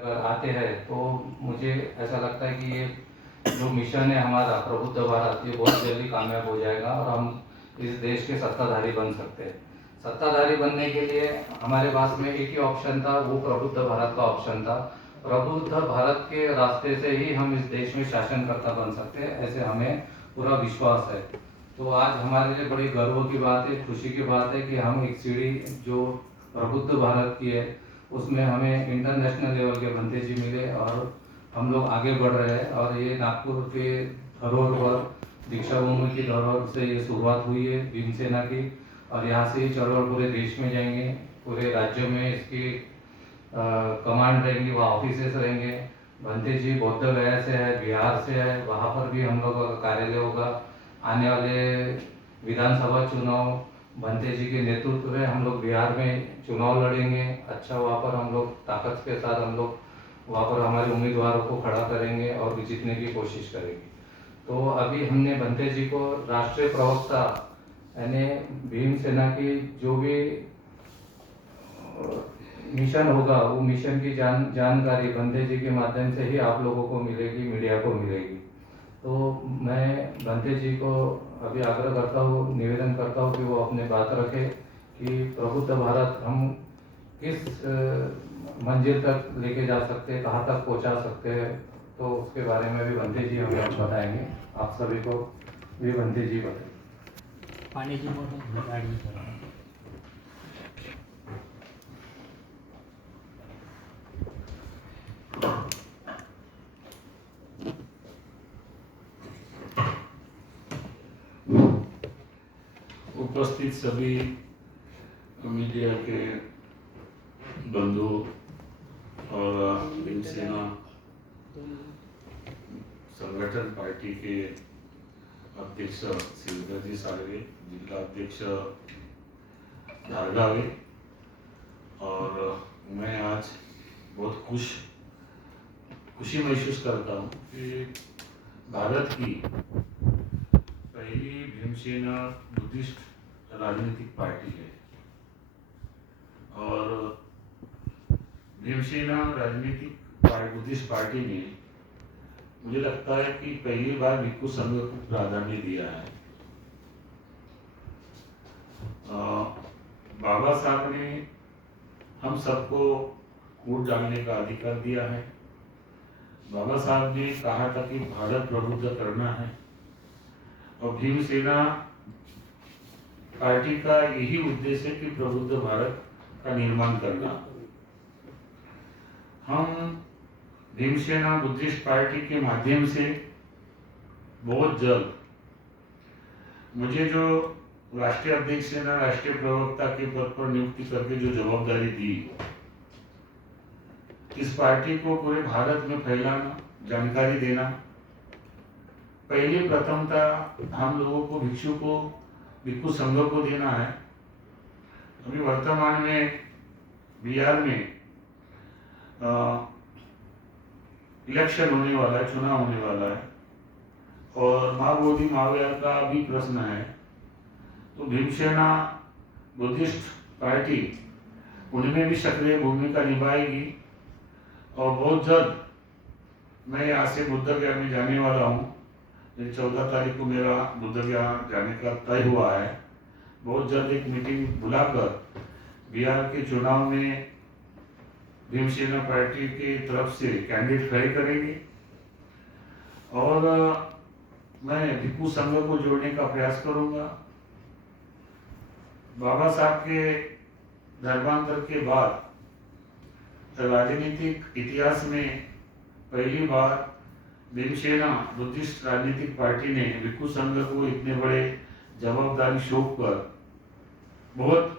अगर आते हैं तो मुझे ऐसा लगता है कि ये जो मिशन है हमारा प्रबुद्ध भारत, ये बहुत जल्दी कामयाब हो जाएगा और हम इस देश के सत्ताधारी बन सकते हैं। सत्ताधारी बनने के लिए हमारे पास में एक ही ऑप्शन था, वो प्रबुद्ध भारत का ऑप्शन था। प्रबुद्ध भारत के रास्ते से ही हम इस देश में शासनकर्ता बन सकते हैं, ऐसे हमें पूरा विश्वास है। तो आज हमारे लिए बड़ी गर्व की बात है, खुशी की बात है कि हम एक सीढ़ी जो प्रबुद्ध भारत की है उसमें हमें इंटरनेशनल लेवल के बंदे जी मिले और हम लोग आगे बढ़ रहे हैं। और ये नागपुर के धरोहर पर दीक्षा भूमि की धरोहर से ये शुरुआत हुई है भीमसेना की, और यहाँ से ही चळवळ पूरे देश में जाएंगे, पूरे राज्य में इसकी कमांड रहेंगी, वहाँ ऑफिसेस रहेंगे। भंते जी बौद्ध गया से है, बिहार से है, वहाँ पर भी हम लोग का कार्यालय होगा। आने वाले विधानसभा चुनाव भंते जी के नेतृत्व में हम लोग बिहार में चुनाव लड़ेंगे। अच्छा, वहाँ पर हम लोग ताकत के साथ हम लोग वहाँ पर हमारे उम्मीदवारों को खड़ा करेंगे और जीतने की कोशिश करेंगे। तो अभी हमने भंते जी को राष्ट्रीय प्रवक्ता यानी भीमसेना की जो भी मिशन होगा वो मिशन की जानकारी भंते जी के माध्यम से ही आप लोगों को मिलेगी, मीडिया को मिलेगी। तो मैं भंते जी को अभी आग्रह करता हूँ, निवेदन करता हूँ कि वो अपने बात रखें कि प्रबुद्ध भारत हम किस मंजिल तक लेके जा सकते हैं, कहाँ तक पहुँचा सकते हैं। तो उसके बारे में भी भंते जी हमें बताएंगे। आप सभी को भी भंते जी बताएंगे। पानी की बोतल गाड़ी करा। उपस्थित सभी मीडिया के बंधु और भीमसेना संगठन पार्टी के अध्यक्ष शिवराजी साळवे, जिला अध्यक्ष धारगावे, और मैं आज बहुत खुशी महसूस करता हूँ कि भारत की पहली भीमसेना बुद्धिस्ट राजनीतिक पार्टी है। और भीमसेना राजनीतिक बुद्धिस्ट पार्टी ने मुझे लगता है कि पहली बार भिक्खु संघ को प्राधान्य दिया है। बाबा साहब ने हम सबको वोट डालने का अधिकार दिया है। बाबा साहब ने कहा था कि भारत प्रबुद्ध करना है, और भीमसेना पार्टी का यही उद्देश्य है कि प्रबुद्ध भारत का निर्माण करना। हम भीमसेना बुद्धिस्ट पार्टी के माध्यम से बहुत जल्द मुझे जो राष्ट्रीय अध्यक्ष ने राष्ट्रीय प्रवक्ता के पद पर नियुक्ति करके जो जवाबदारी दी, इस पार्टी को पूरे भारत में फैलाना, जानकारी देना। पहले प्रथमता हम लोगों को भिक्खु संघ को देना है। अभी वर्तमान में बिहार में इलेक्शन होने वाला है, चुनाव होने वाला है, और माओवादी माओवाद का भी प्रश्न है। तो भीमसेना बुद्धिस्ट पार्टी उनमें भी सक्रिय भूमिका निभाएगी। और बहुत जल्द मैं यहाँ से बुद्धगया में जाने वाला हूँ। 14 तारीख को मेरा बुद्धगया जाने का तय हुआ है। बहुत जल्द एक मीटिंग बुलाकर बिहार के चुनाव में भीमसेना पार्टी की तरफ से कैंडिडेट खड़े करेंगे, और मैं भिक्खु संघ को जोड़ने का प्रयास करूंगा। बाबा साहब के धर्मांतर के बाद राजनीतिक इतिहास में पहली बार भीमसेना बुद्धिस्ट राजनीतिक पार्टी ने भिक्खु संघ को इतने बड़े जवाबदारी सौंप कर बहुत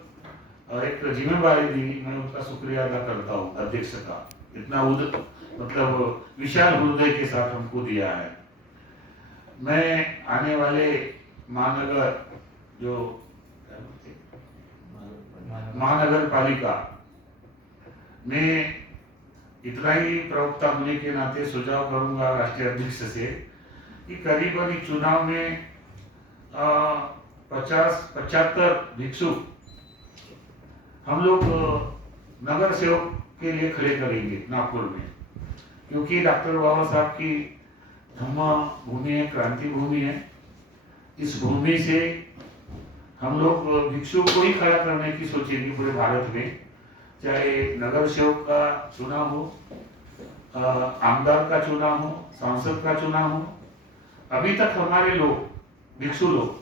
एक जिम्मेदारी दी। मैं उसका शुक्रिया अदा करता हूँ अध्यक्ष का, इतना मतलब विशाल हृदय के साथ हमको दिया है। मैं आने वाले महानगर जो महानगर पालिका में इतना ही प्रवक्ता होने के नाते सुझाव करूंगा राष्ट्रीय अध्यक्ष से कि करीबन चुनाव में 50-75 भिक्षुक हम लोग नगर सेवक के लिए खड़े करेंगे नागपुर में, क्योंकि डॉक्टर बाबा साहब की धम्म भूमि है, क्रांति भूमि है। इस भूमि से हम लोग भिक्षु को ही खड़ा करने की सोचेंगे पूरे भारत में, चाहे नगर सेवक का चुनाव हो, आमदार का चुनाव हो, सांसद का चुनाव हो। अभी तक हमारे लोग, भिक्षु लोग,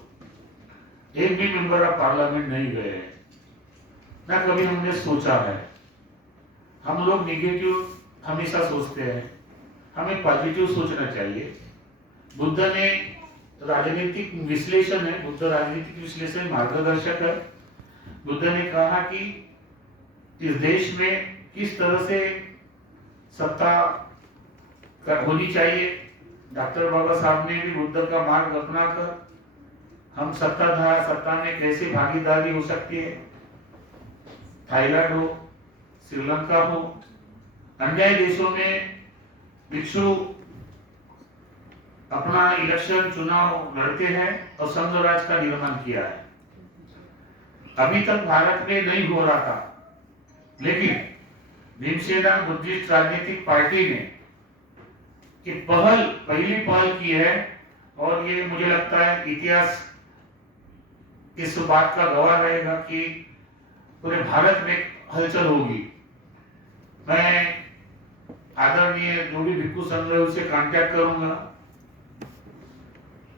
एक भी मेंबर ऑफ पार्लियामेंट नहीं गए हैं, ना कभी हमने सोचा है। हम लोग निगेटिव हमेशा सोचते हैं, हमें पॉजिटिव सोचना चाहिए। बुद्ध ने राजनीतिक विश्लेषण है, बुद्ध राजनीतिक विश्लेषण मार्गदर्शक है। बुद्ध ने कहा कि इस देश में किस तरह से सत्ता होनी चाहिए। डॉक्टर बाबा साहब ने भी बुद्ध का मार्ग अपनाकर हम सत्ता में कैसे भागीदारी हो सकती है, थाईलैंड हो, श्रीलंका हो, अन्य देशों में भिक्षु अपना इलेक्शन चुनाव लड़ते हैं और संघ राज का निर्माण किया है। अभी तक भारत में नहीं हो रहा था, लेकिन भीमसेना बुद्धिस्ट राजनीतिक पार्टी ने पहली पहल की है, और ये मुझे लगता है इतिहास इस बात का गवाह रहेगा कि पूरे भारत में हलचल होगी। मैं आदरणीय जो भी भिक्षु संघ है उससे कांटेक्ट करूंगा।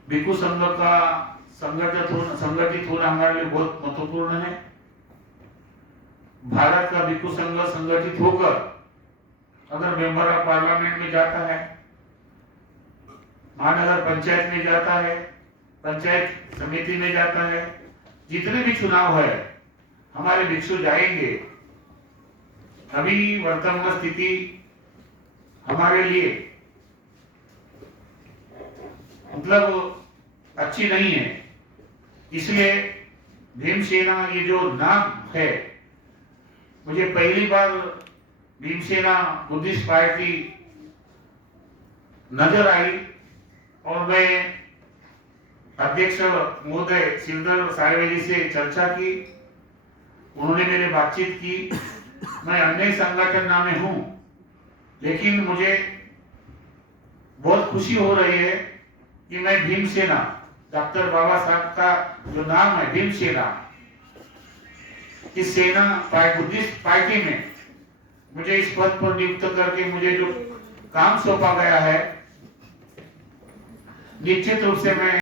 भिक्षु संघ का संगठित होना हमारे लिए बहुत महत्वपूर्ण है। भारत का भिक्षु संघ संगठित होकर अगर मेंबर ऑफ पार्लियामेंट में जाता है, महानगर पंचायत में जाता है, पंचायत समिति में जाता है, जितने भी चुनाव है हमारे भिक्षु जाएंगे। अभी वर्तमान स्थिति हमारे लिए मतलब अच्छी नहीं है, इसलिए भीमसेना ये जो नाम है, मुझे पहली बार भीमसेना बुद्धिस्ट पार्टी नजर आई और मैं अध्यक्ष महोदय श्रीधर सायवेली से चर्चा की, उन्होंने मेरे बातचीत की। मैं अन्य संगठन में हूं, लेकिन मुझे बहुत खुशी हो रही है कि मैं भीमसेना, डॉक्टर बाबा साहब का जो नाम है भीमसेना, इस सेना बुद्धिस्ट पार्टी में मुझे इस पद पर नियुक्त करके मुझे जो काम सौंपा गया है, निश्चित रूप से मैं